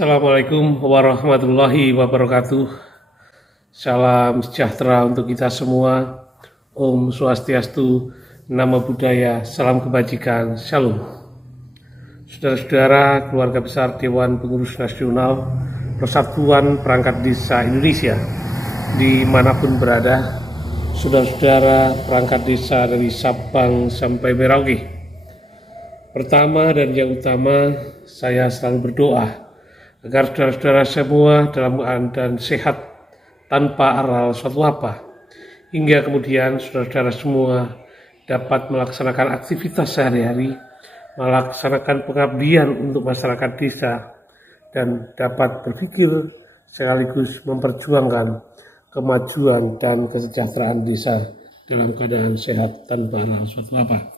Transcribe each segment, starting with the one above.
Assalamualaikum warahmatullahi wabarakatuh. Salam sejahtera untuk kita semua. Om Swastiastu, Namo Buddhaya, salam kebajikan, Shalom. Saudara-saudara, keluarga besar Dewan Pengurus Nasional Persatuan Perangkat Desa Indonesia, dimanapun berada, saudara-saudara perangkat desa dari Sabang sampai Merauke. Pertama dan yang utama, saya selalu berdoa agar saudara-saudara semua dalam keadaan sehat tanpa aral suatu apa, hingga kemudian saudara-saudara semua dapat melaksanakan aktivitas sehari-hari, melaksanakan pengabdian untuk masyarakat desa, dan dapat berpikir sekaligus memperjuangkan kemajuan dan kesejahteraan desa dalam keadaan sehat tanpa aral suatu apa.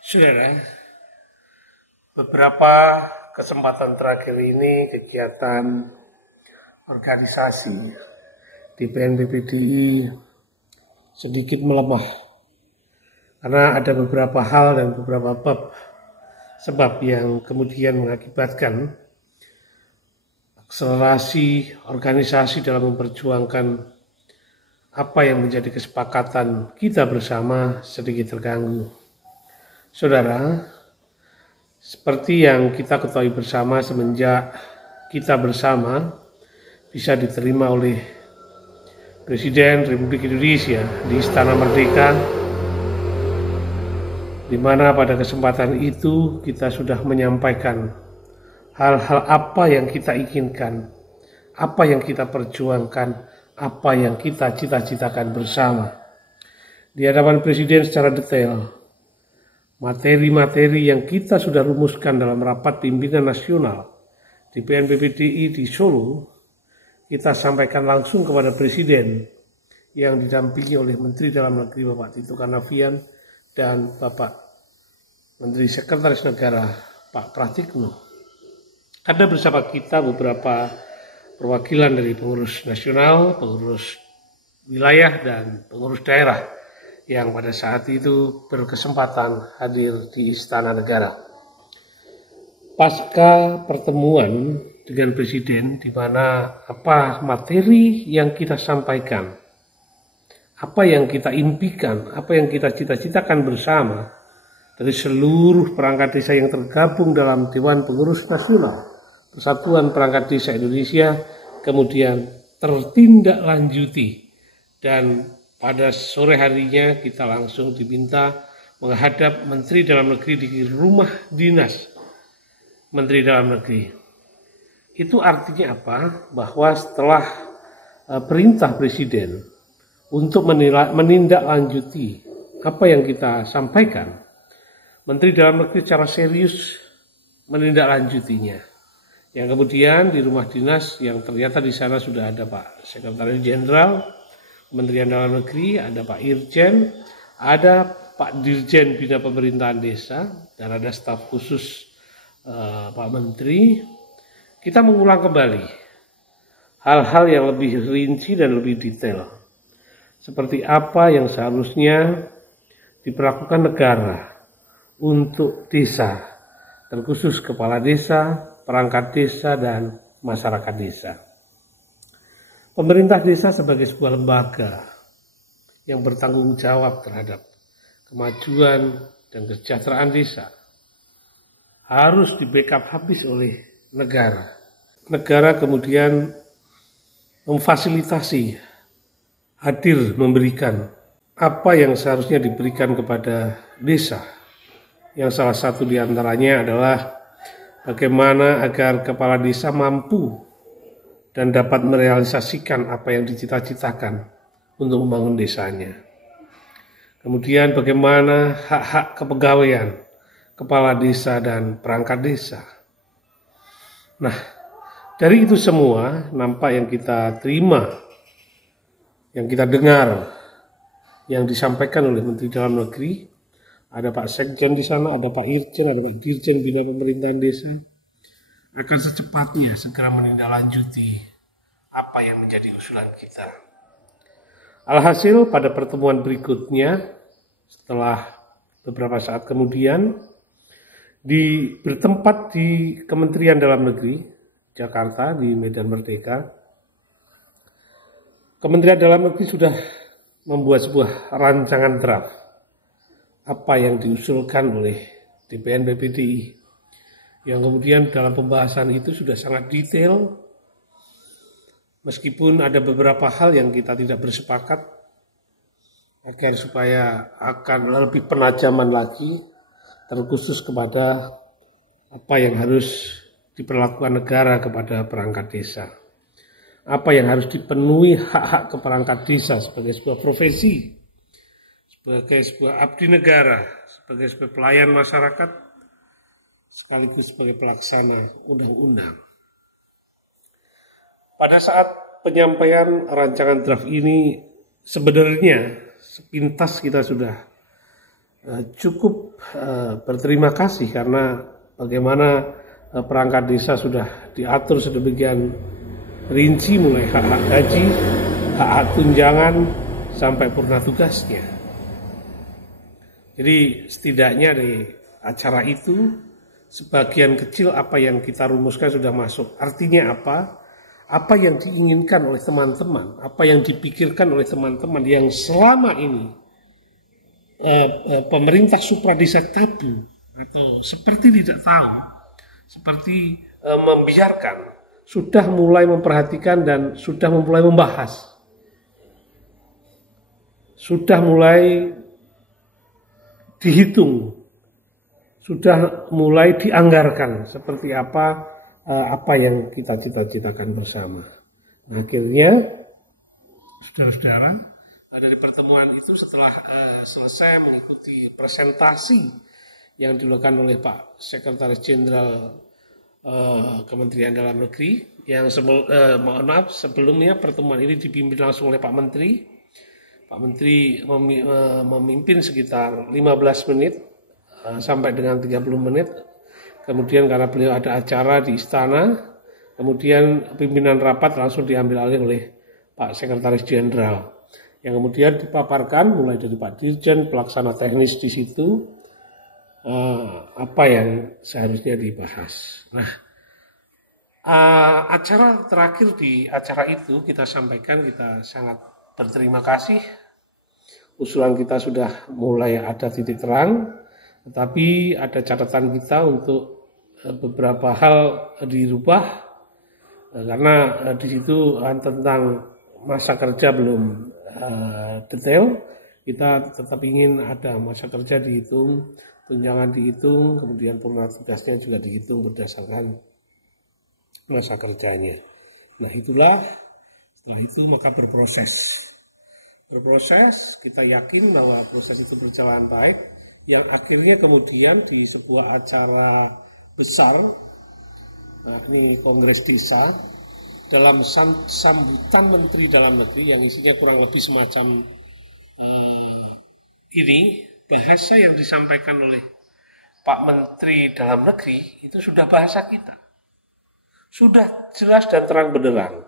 Saudara, beberapa kesempatan terakhir ini kegiatan organisasi di PNPPDI sedikit melemah karena ada beberapa hal dan beberapa sebab yang kemudian mengakibatkan akselerasi organisasi dalam memperjuangkan apa yang menjadi kesepakatan kita bersama sedikit terganggu. Saudara, seperti yang kita ketahui bersama, semenjak kita bersama bisa diterima oleh Presiden Republik Indonesia di Istana Merdeka, di mana pada kesempatan itu kita sudah menyampaikan hal-hal apa yang kita inginkan, apa yang kita perjuangkan, apa yang kita cita-citakan bersama. Di hadapan Presiden secara detail, materi-materi yang kita sudah rumuskan dalam rapat pimpinan nasional di PNPPDI di Solo, kita sampaikan langsung kepada Presiden yang didampingi oleh Menteri Dalam Negeri Bapak Tito Karnavian dan Bapak Menteri Sekretaris Negara Pak Pratikno. Ada bersama kita beberapa perwakilan dari pengurus nasional, pengurus wilayah, dan pengurus daerah yang pada saat itu berkesempatan hadir di Istana Negara. Pasca pertemuan dengan Presiden, di mana apa materi yang kita sampaikan, apa yang kita impikan, apa yang kita cita-citakan bersama dari seluruh perangkat desa yang tergabung dalam Dewan Pengurus Nasional Persatuan Perangkat Desa Indonesia, kemudian tertindaklanjuti, dan pada sore harinya kita langsung diminta menghadap Menteri Dalam Negeri di rumah dinas Menteri Dalam Negeri. Itu artinya apa? Bahwa setelah perintah Presiden untuk menindaklanjuti apa yang kita sampaikan, Menteri Dalam Negeri secara serius menindaklanjutinya. Yang kemudian di rumah dinas yang ternyata di sana sudah ada Pak Sekretaris Jenderal Kementerian Dalam Negeri, ada Pak Irjen, ada Pak Dirjen Bina Pemerintahan Desa, dan ada staf khusus Pak Menteri. Kita mengulang kembali hal-hal yang lebih rinci dan lebih detail, seperti apa yang seharusnya diperlakukan negara untuk desa, terkhusus kepala desa, perangkat desa, dan masyarakat desa. Pemerintah desa sebagai sebuah lembaga yang bertanggung jawab terhadap kemajuan dan kesejahteraan desa harus di-backup habis oleh negara. Negara kemudian memfasilitasi, hadir memberikan apa yang seharusnya diberikan kepada desa. Yang salah satu diantaranya adalah bagaimana agar kepala desa mampu dan dapat merealisasikan apa yang dicita-citakan untuk membangun desanya. Kemudian bagaimana hak-hak kepegawaian kepala desa dan perangkat desa. Nah, dari itu semua nampak yang kita terima, yang kita dengar, yang disampaikan oleh Menteri Dalam Negeri, ada Pak Sekjen di sana, ada Pak Irjen, ada Pak Dirjen Bina Pemerintahan Desa, akan secepatnya segera menindaklanjuti apa yang menjadi usulan kita. Alhasil pada pertemuan berikutnya, setelah beberapa saat kemudian, bertempat di Kementerian Dalam Negeri Jakarta di Medan Merdeka. Kementerian Dalam Negeri sudah membuat sebuah rancangan draft apa yang diusulkan oleh DPN PPDI, yang kemudian dalam pembahasan itu sudah sangat detail, meskipun ada beberapa hal yang kita tidak bersepakat agar supaya akan lebih penajaman lagi, terkhusus kepada apa yang harus diperlakukan negara kepada perangkat desa. Apa yang harus dipenuhi hak-hak ke perangkat desa sebagai sebuah profesi, sebagai sebuah abdi negara, sebagai sebuah pelayan masyarakat, sekaligus sebagai pelaksana undang-undang. Pada saat penyampaian rancangan draft ini, sebenarnya sepintas kita sudah cukup berterima kasih karena bagaimana perangkat desa sudah diatur sedemikian rinci, mulai hak-hak gaji, hak-hak tunjangan, sampai purna tugasnya. Jadi setidaknya dari acara itu, sebagian kecil apa yang kita rumuskan sudah masuk. Artinya apa? Apa yang diinginkan oleh teman-teman, apa yang dipikirkan oleh teman-teman yang selama ini pemerintah supradesa tabu atau seperti tidak tahu, seperti membiarkan, sudah mulai memperhatikan dan sudah mulai membahas, sudah mulai dihitung, sudah mulai dianggarkan seperti apa yang kita cita-citakan bersama. Nah, akhirnya saudara-saudara, dari pertemuan itu setelah selesai mengikuti presentasi yang dilakukan oleh Pak Sekretaris Jenderal Kementerian Dalam Negeri, yang sebelumnya pertemuan ini dipimpin langsung oleh Pak Menteri. Pak Menteri memimpin sekitar 15 menit sampai dengan 30 menit. Kemudian karena beliau ada acara di istana, kemudian pimpinan rapat langsung diambil alih oleh Pak Sekretaris Jenderal, yang kemudian dipaparkan mulai dari Pak Dirjen, pelaksana teknis di situ, apa yang seharusnya dibahas. Nah, acara terakhir di acara itu kita sampaikan, kita sangat berterima kasih. Usulan kita sudah mulai ada titik terang, tetapi ada catatan kita untuk beberapa hal dirubah, karena di situ tentang masa kerja belum detail. Kita tetap ingin ada masa kerja dihitung, tunjangan dihitung, kemudian purna tugasnya juga dihitung berdasarkan masa kerjanya. Nah, itulah, setelah itu maka berproses, kita yakin bahwa proses itu berjalan baik, yang akhirnya kemudian di sebuah acara besar, nah ini Kongres Desa, dalam sambutan Menteri Dalam Negeri yang isinya kurang lebih semacam ini, bahasa yang disampaikan oleh Pak Menteri Dalam Negeri itu sudah bahasa kita, sudah jelas dan terang benderang,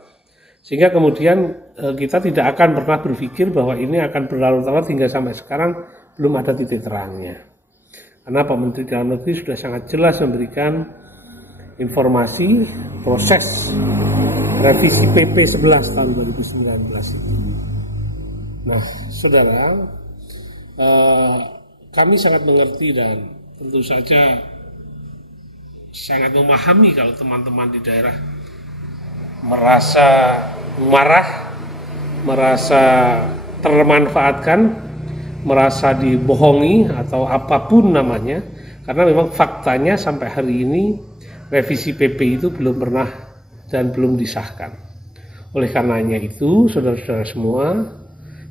sehingga kemudian kita tidak akan pernah berpikir bahwa ini akan berlarut-larut hingga sampai sekarang belum ada titik terangnya, karena Pak Menteri Dalam Negeri sudah sangat jelas memberikan informasi proses revisi PP 11 tahun 2019 itu. Nah, saudara, kami sangat mengerti dan tentu saja sangat memahami kalau teman-teman di daerah merasa marah, merasa termanfaatkan, merasa dibohongi atau apapun namanya, karena memang faktanya sampai hari ini revisi PP itu belum pernah dan belum disahkan. Oleh karenanya itu, saudara-saudara semua,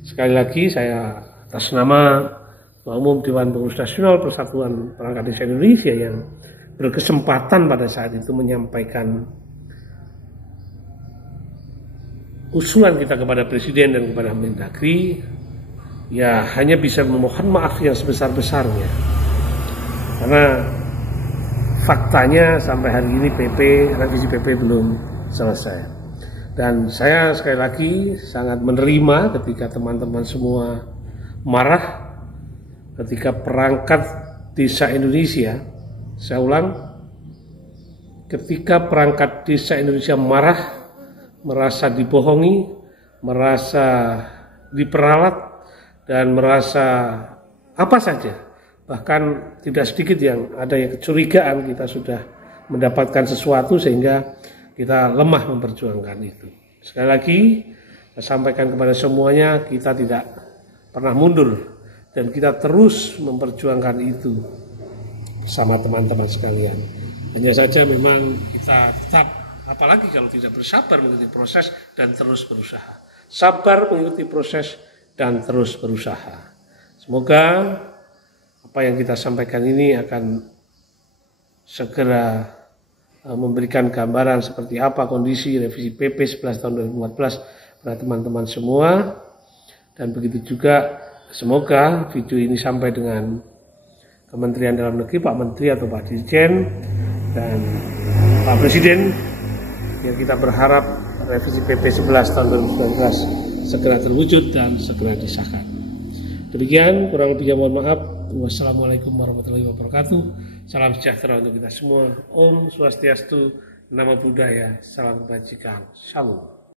sekali lagi saya atas nama Ketua Umum Dewan Pengurus Nasional Persatuan Perangkat Desa Indonesia yang berkesempatan pada saat itu menyampaikan usulan kita kepada Presiden dan kepada Mendagri, ya hanya bisa memohon maaf yang sebesar-besarnya, karena faktanya sampai hari ini revisi PP belum selesai. Dan saya sekali lagi sangat menerima ketika teman-teman semua marah ketika perangkat desa Indonesia Saya ulang, ketika perangkat desa Indonesia marah, merasa dibohongi, merasa diperalat, dan merasa apa saja, bahkan tidak sedikit yang ada yang kecurigaan kita sudah mendapatkan sesuatu sehingga kita lemah memperjuangkan itu. Sekali lagi, saya sampaikan kepada semuanya, kita tidak pernah mundur dan kita terus memperjuangkan itu bersama teman-teman sekalian. Hanya saja memang kita tetap, apalagi kalau tidak bersabar mengikuti proses dan terus berusaha. Sabar mengikuti proses dan terus berusaha. Semoga apa yang kita sampaikan ini akan segera memberikan gambaran seperti apa kondisi revisi PP 11 tahun 2014 pada teman-teman semua, dan begitu juga semoga video ini sampai dengan Kementerian Dalam Negeri, Pak Menteri atau Pak Dirjen dan Pak Presiden, biar kita berharap revisi PP 11 tahun 2019 segera terwujud dan segera disahkan. Demikian, kurang lebihnya mohon maaf. Wassalamualaikum warahmatullahi wabarakatuh. Salam sejahtera untuk kita semua. Om Swastiastu, Namo Buddhaya, salam kebajikan. Shalom.